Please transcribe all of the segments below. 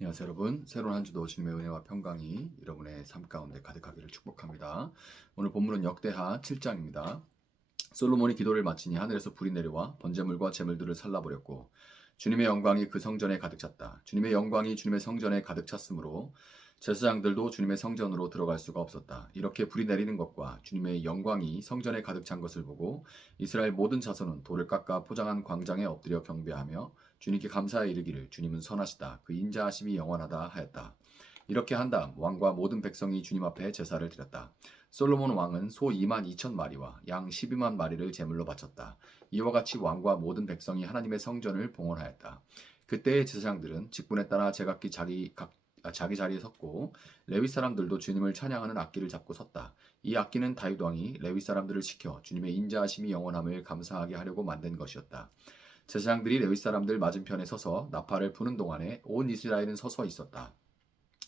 안녕하세요 여러분. 새로운 한 주도 주님의 은혜와 평강이 여러분의 삶 가운데 가득하기를 축복합니다. 오늘 본문은 역대하 7장입니다. 솔로몬이 기도를 마치니 하늘에서 불이 내려와 번제물과 제물들을 살라버렸고 주님의 영광이 그 성전에 가득 찼다. 주님의 영광이 주님의 성전에 가득 찼으므로 제사장들도 주님의 성전으로 들어갈 수가 없었다. 이렇게 불이 내리는 것과 주님의 영광이 성전에 가득 찬 것을 보고 이스라엘 모든 자손은 돌을 깎아 포장한 광장에 엎드려 경배하며 주님께 감사하여 이르기를 주님은 선하시다. 그 인자하심이 영원하다 하였다. 이렇게 한 다음 왕과 모든 백성이 주님 앞에 제사를 드렸다. 솔로몬 왕은 소 2만 2천 마리와 양 12만 마리를 제물로 바쳤다. 이와 같이 왕과 모든 백성이 하나님의 성전을 봉헌하였다. 그때의 제사장들은 직분에 따라 제각기 자기 자리에 섰고 레위 사람들도 주님을 찬양하는 악기를 잡고 섰다. 이 악기는 다윗 왕이 레위 사람들을 시켜 주님의 인자하심이 영원함을 감사하게 하려고 만든 것이었다. 제사장들이 레위 사람들 맞은편에 서서 나팔을 부는 동안에 온 이스라엘은 서서 있었다.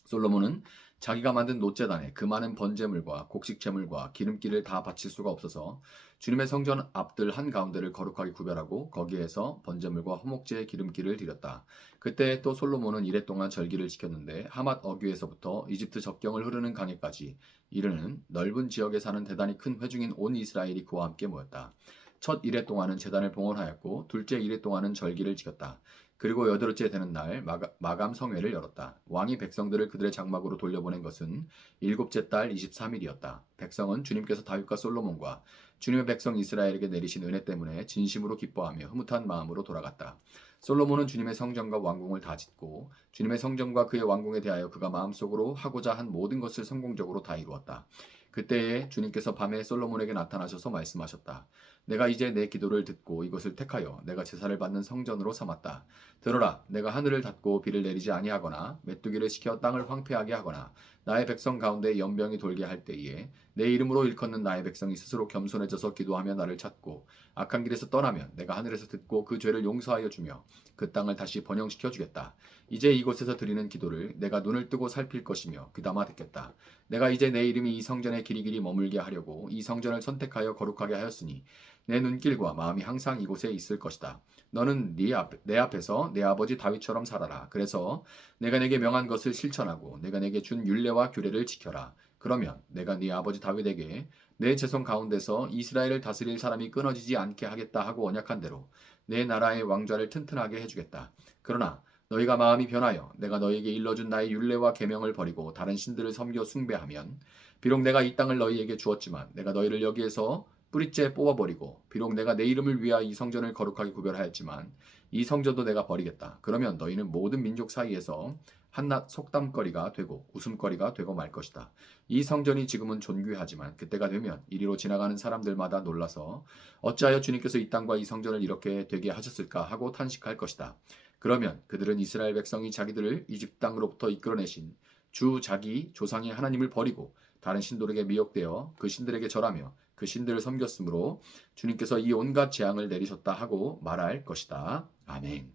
솔로몬은 자기가 만든 놋제단에 그 많은 번제물과 곡식 제물과 기름기를 다 바칠 수가 없어서 주님의 성전 앞들 한가운데를 거룩하게 구별하고 거기에서 번제물과 화목제의 기름기를 드렸다. 그때 또 솔로몬은 이레 동안 절기를 지켰는데 하맛 어귀에서부터 이집트 접경을 흐르는 강에까지 이르는 넓은 지역에 사는 대단히 큰 회중인 온 이스라엘이 그와 함께 모였다. 첫 이레 동안은 제단을 봉헌하였고 둘째 이레 동안은 절기를 지켰다. 그리고 여덟째 되는 날 마감 성회를 열었다. 왕이 백성들을 그들의 장막으로 돌려보낸 것은 일곱째 달 23일이었다. 백성은 주님께서 다윗과 솔로몬과 주님의 백성 이스라엘에게 내리신 은혜 때문에 진심으로 기뻐하며 흐뭇한 마음으로 돌아갔다. 솔로몬은 주님의 성전과 왕궁을 다 짓고 주님의 성전과 그의 왕궁에 대하여 그가 마음속으로 하고자 한 모든 것을 성공적으로 다 이루었다. 그때에 주님께서 밤에 솔로몬에게 나타나셔서 말씀하셨다. 내가 이제 내 기도를 듣고 이것을 택하여 내가 제사를 받는 성전으로 삼았다. 들어라, 내가 하늘을 닫고 비를 내리지 아니하거나 메뚜기를 시켜 땅을 황폐하게 하거나 나의 백성 가운데 연병이 돌게 할 때에 내 이름으로 일컫는 나의 백성이 스스로 겸손해져서 기도하며 나를 찾고 악한 길에서 떠나면 내가 하늘에서 듣고 그 죄를 용서하여 주며 그 땅을 다시 번영시켜 주겠다. 이제 이곳에서 드리는 기도를 내가 눈을 뜨고 살필 것이며 귀담아 듣겠다. 내가 이제 내 이름이 이 성전에 길이길이 머물게 하려고 이 성전을 선택하여 거룩하게 하였으니 내 눈길과 마음이 항상 이곳에 있을 것이다. 너는 내 앞에서 내 아버지 다윗처럼 살아라. 그래서 내가 내게 명한 것을 실천하고 내가 내게 준 율례와 규례를 지켜라. 그러면 내가 네 아버지 다윗에게 내 자손 가운데서 이스라엘을 다스릴 사람이 끊어지지 않게 하겠다 하고 언약한 대로 내 나라의 왕좌를 튼튼하게 해주겠다. 그러나 너희가 마음이 변하여 내가 너희에게 일러준 나의 율례와 계명을 버리고 다른 신들을 섬겨 숭배하면 비록 내가 이 땅을 너희에게 주었지만 내가 너희를 여기에서 뿌리째 뽑아버리고 비록 내가 내 이름을 위하여 이 성전을 거룩하게 구별하였지만 이 성전도 내가 버리겠다. 그러면 너희는 모든 민족 사이에서 한낱 속담거리가 되고 웃음거리가 되고 말 것이다. 이 성전이 지금은 존귀하지만 그때가 되면 이리로 지나가는 사람들마다 놀라서 어찌하여 주님께서 이 땅과 이 성전을 이렇게 되게 하셨을까 하고 탄식할 것이다. 그러면 그들은 이스라엘 백성이 자기들을 이집트 땅으로부터 이끌어내신 주 자기 조상의 하나님을 버리고 다른 신들에게 미혹되어 그 신들에게 절하며 그 신들을 섬겼으므로 주님께서 이 온갖 재앙을 내리셨다 하고 말할 것이다. 아멘.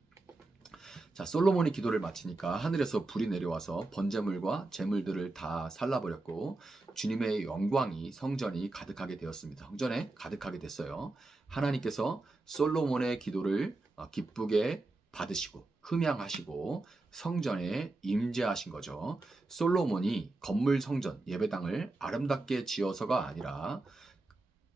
자, 솔로몬이 기도를 마치니까 하늘에서 불이 내려와서 번제물과 제물들을 다 살라버렸고 주님의 영광이 성전이 가득하게 되었습니다. 성전에 가득하게 됐어요. 하나님께서 솔로몬의 기도를 기쁘게 받으시고 흠양하시고 성전에 임재하신 거죠. 솔로몬이 건물 성전 예배당을 아름답게 지어서가 아니라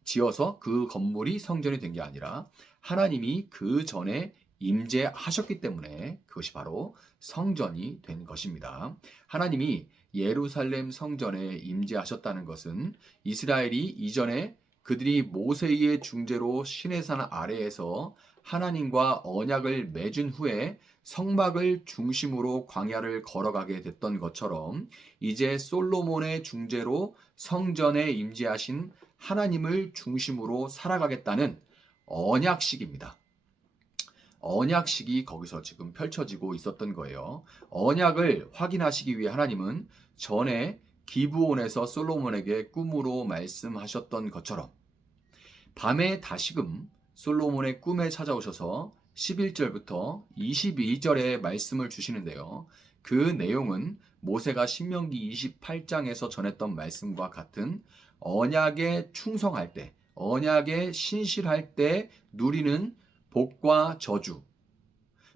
지어서 그 건물이 성전이 된 게 아니라 하나님이 그 전에 임재하셨기 때문에 그것이 바로 성전이 된 것입니다. 하나님이 예루살렘 성전에 임재하셨다는 것은 이스라엘이 이전에 그들이 모세의 중재로 시내산 아래에서 하나님과 언약을 맺은 후에 성막을 중심으로 광야를 걸어가게 됐던 것처럼 이제 솔로몬의 중재로 성전에 임재하신 하나님을 중심으로 살아가겠다는 언약식입니다. 언약식이 거기서 지금 펼쳐지고 있었던 거예요. 언약을 확인하시기 위해 하나님은 전에 기브온에서 솔로몬에게 꿈으로 말씀하셨던 것처럼 밤에 다시금 솔로몬의 꿈에 찾아오셔서 11절부터 22절의 말씀을 주시는데요. 그 내용은 모세가 신명기 28장에서 전했던 말씀과 같은 언약에 충성할 때, 언약에 신실할 때 누리는 복과 저주,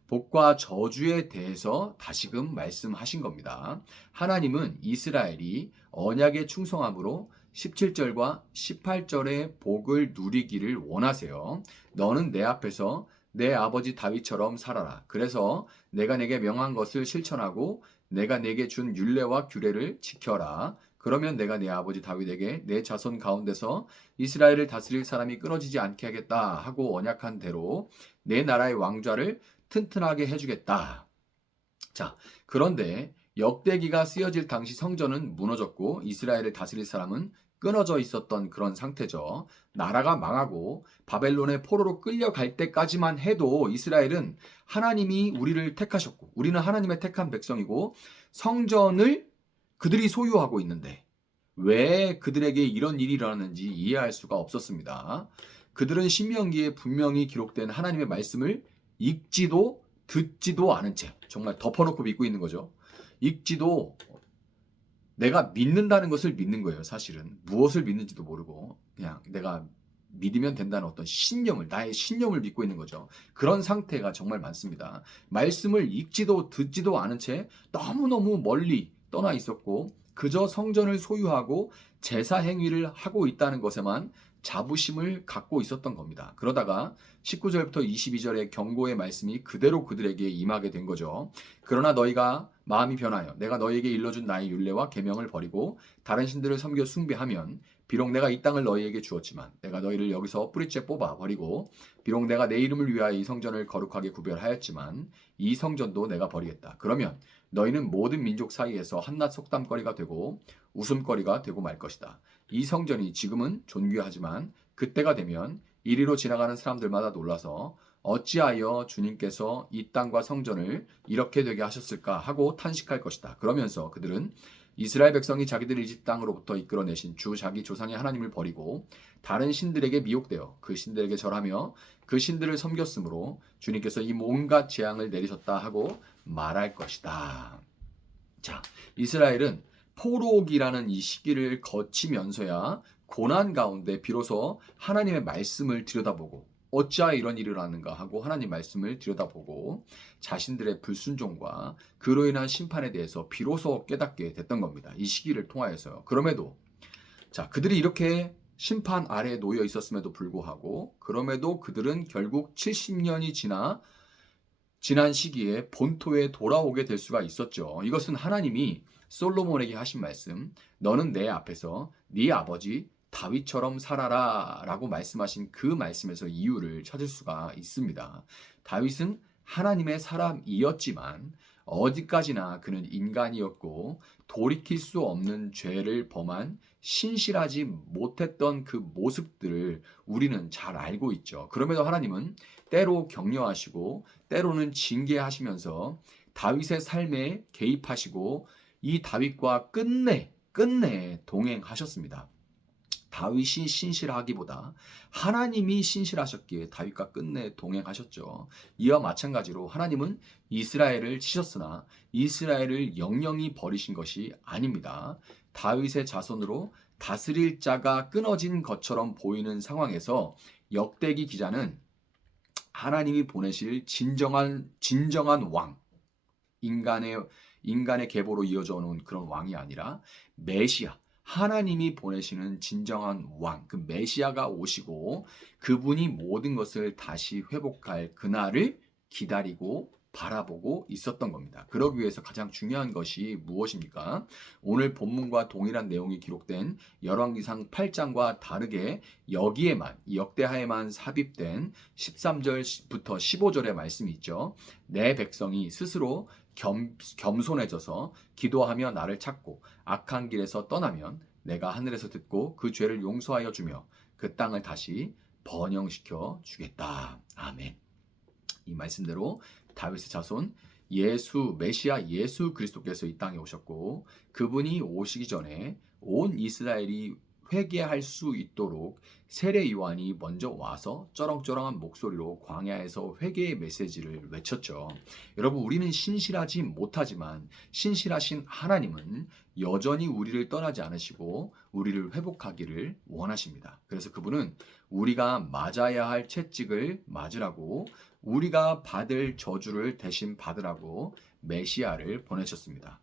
복과 저주에 대해서 다시금 말씀하신 겁니다. 하나님은 이스라엘이 언약에 충성함으로 17절과 18절의 복을 누리기를 원하세요. 너는 내 앞에서 내 아버지 다윗처럼 살아라. 그래서 내가 내게 명한 것을 실천하고 내가 내게 준 율례와 규례를 지켜라. 그러면 내가 내 아버지 다윗에게 내 자손 가운데서 이스라엘을 다스릴 사람이 끊어지지 않게 하겠다 하고 언약한 대로 내 나라의 왕좌를 튼튼하게 해주겠다. 자, 그런데 역대기가 쓰여질 당시 성전은 무너졌고 이스라엘을 다스릴 사람은 끊어져 있었던 그런 상태죠. 나라가 망하고 바벨론의 포로로 끌려갈 때까지만 해도 이스라엘은 하나님이 우리를 택하셨고 우리는 하나님의 택한 백성이고 성전을 그들이 소유하고 있는데 왜 그들에게 이런 일이 일어났는지 이해할 수가 없었습니다. 그들은 신명기에 분명히 기록된 하나님의 말씀을 읽지도 듣지도 않은 채 정말 덮어놓고 믿고 있는 거죠. 읽지도 내가 믿는다는 것을 믿는 거예요. 사실은 무엇을 믿는지도 모르고 그냥 내가 믿으면 된다는 어떤 신념을 나의 신념을 믿고 있는 거죠. 그런 상태가 정말 많습니다. 말씀을 읽지도 듣지도 않은 채 너무너무 멀리 떠나 있었고 그저 성전을 소유하고 제사 행위를 하고 있다는 것에만 자부심을 갖고 있었던 겁니다. 그러다가 19절부터 22절의 경고의 말씀이 그대로 그들에게 임하게 된 거죠. 그러나 너희가 마음이 변하여 내가 너희에게 일러준 나의 율례와 계명을 버리고 다른 신들을 섬겨 숭배하면 비록 내가 이 땅을 너희에게 주었지만 내가 너희를 여기서 뿌리째 뽑아 버리고 비록 내가 내 이름을 위하여 이 성전을 거룩하게 구별하였지만 이 성전도 내가 버리겠다. 그러면 너희는 모든 민족 사이에서 한낱 속담거리가 되고 웃음거리가 되고 말 것이다. 이 성전이 지금은 존귀하지만 그때가 되면 이리로 지나가는 사람들마다 놀라서 어찌하여 주님께서 이 땅과 성전을 이렇게 되게 하셨을까 하고 탄식할 것이다. 그러면서 그들은 이스라엘 백성이 자기들의 집 땅으로부터 이끌어내신 주 자기 조상의 하나님을 버리고 다른 신들에게 미혹되어 그 신들에게 절하며 그 신들을 섬겼으므로 주님께서 이 온갖 재앙을 내리셨다 하고 말할 것이다. 자, 이스라엘은 포로기라는 이 시기를 거치면서야 고난 가운데 비로소 하나님의 말씀을 들여다보고 어찌하여 이런 일을 하는가 하고 하나님 말씀을 들여다보고 자신들의 불순종과 그로 인한 심판에 대해서 비로소 깨닫게 됐던 겁니다. 이 시기를 통하여서요. 그럼에도 자, 그들이 이렇게 심판 아래에 놓여 있었음에도 불구하고 그럼에도 그들은 결국 70년이 지난 시기에 본토에 돌아오게 될 수가 있었죠. 이것은 하나님이 솔로몬에게 하신 말씀, 너는 내 앞에서 네 아버지 다윗처럼 살아라 라고 말씀하신 그 말씀에서 이유를 찾을 수가 있습니다. 다윗은 하나님의 사람이었지만 어디까지나 그는 인간이었고 돌이킬 수 없는 죄를 범한 신실하지 못했던 그 모습들을 우리는 잘 알고 있죠. 그럼에도 하나님은 때로 격려하시고 때로는 징계하시면서 다윗의 삶에 개입하시고 이 다윗과 끝내 동행하셨습니다. 다윗이 신실하기보다 하나님이 신실하셨기에 다윗과 끝내 동행하셨죠. 이와 마찬가지로 하나님은 이스라엘을 치셨으나 이스라엘을 영영히 버리신 것이 아닙니다. 다윗의 자손으로 다스릴 자가 끊어진 것처럼 보이는 상황에서 역대기 기자는 하나님이 보내실 진정한 왕, 인간의 계보로 이어져 오는 그런 왕이 아니라 메시아, 하나님이 보내시는 진정한 왕, 그 메시아가 오시고 그분이 모든 것을 다시 회복할 그날을 기다리고 바라보고 있었던 겁니다. 그러기 위해서 가장 중요한 것이 무엇입니까? 오늘 본문과 동일한 내용이 기록된 열왕기상 8장과 다르게 여기에만 역대하에만 삽입된 13절부터 15절의 말씀이 있죠. 내 백성이 스스로 겸손해져서 기도하며 나를 찾고 악한 길에서 떠나면 내가 하늘에서 듣고 그 죄를 용서하여 주며 그 땅을 다시 번영시켜 주겠다. 아멘. 이 말씀대로 다윗의 자손 메시아 예수 그리스도께서 이 땅에 오셨고 그분이 오시기 전에 온 이스라엘이 회개할 수 있도록 세례 요한이 먼저 와서 쩌렁쩌렁한 목소리로 광야에서 회개의 메시지를 외쳤죠. 여러분, 우리는 신실하지 못하지만 신실하신 하나님은 여전히 우리를 떠나지 않으시고 우리를 회복하기를 원하십니다. 그래서 그분은 우리가 맞아야 할 채찍을 맞으라고 우리가 받을 저주를 대신 받으라고 메시아를 보내셨습니다.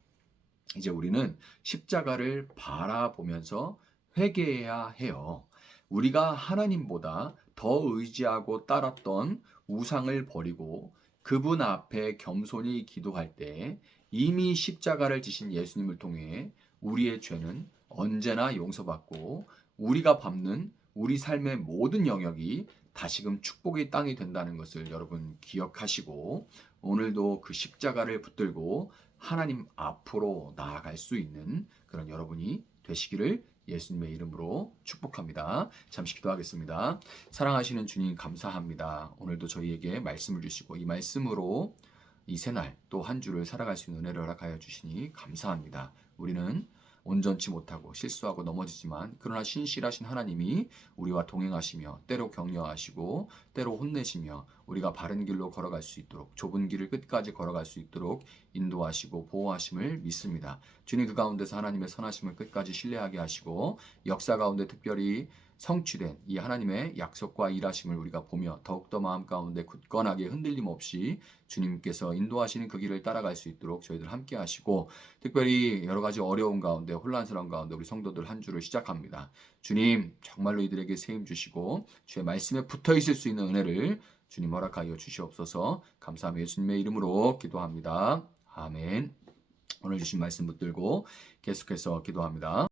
이제 우리는 십자가를 바라보면서 회개해야 해요. 우리가 하나님보다 더 의지하고 따랐던 우상을 버리고 그분 앞에 겸손히 기도할 때 이미 십자가를 지신 예수님을 통해 우리의 죄는 언제나 용서받고 우리가 밟는 우리 삶의 모든 영역이 다시금 축복의 땅이 된다는 것을 여러분 기억하시고 오늘도 그 십자가를 붙들고 하나님 앞으로 나아갈 수 있는 그런 여러분이 되시기를 예수님의 이름으로 축복합니다. 잠시 기도하겠습니다. 사랑하시는 주님 감사합니다. 오늘도 저희에게 말씀을 주시고 이 말씀으로 이 새날 또 한 주를 살아갈 수 있는 은혜를 허락하여 주시니 감사합니다. 우리는 온전치 못하고 실수하고 넘어지지만 그러나 신실하신 하나님이 우리와 동행하시며 때로 격려하시고 때로 혼내시며 우리가 바른 길로 걸어갈 수 있도록 좁은 길을 끝까지 걸어갈 수 있도록 인도하시고 보호하심을 믿습니다. 주님 그 가운데서 하나님의 선하심을 끝까지 신뢰하게 하시고 역사 가운데 특별히 성취된 이 하나님의 약속과 일하심을 우리가 보며 더욱더 마음 가운데 굳건하게 흔들림 없이 주님께서 인도하시는 그 길을 따라갈 수 있도록 저희들 함께 하시고 특별히 여러 가지 어려운 가운데 혼란스러운 가운데 우리 성도들 한 주를 시작합니다. 주님 정말로 이들에게 세임 주시고 주의 말씀에 붙어 있을 수 있는 은혜를 주님 허락하여 주시옵소서. 감사하며 예수님의 이름으로 기도합니다. 아멘. 오늘 주신 말씀 붙들고 계속해서 기도합니다.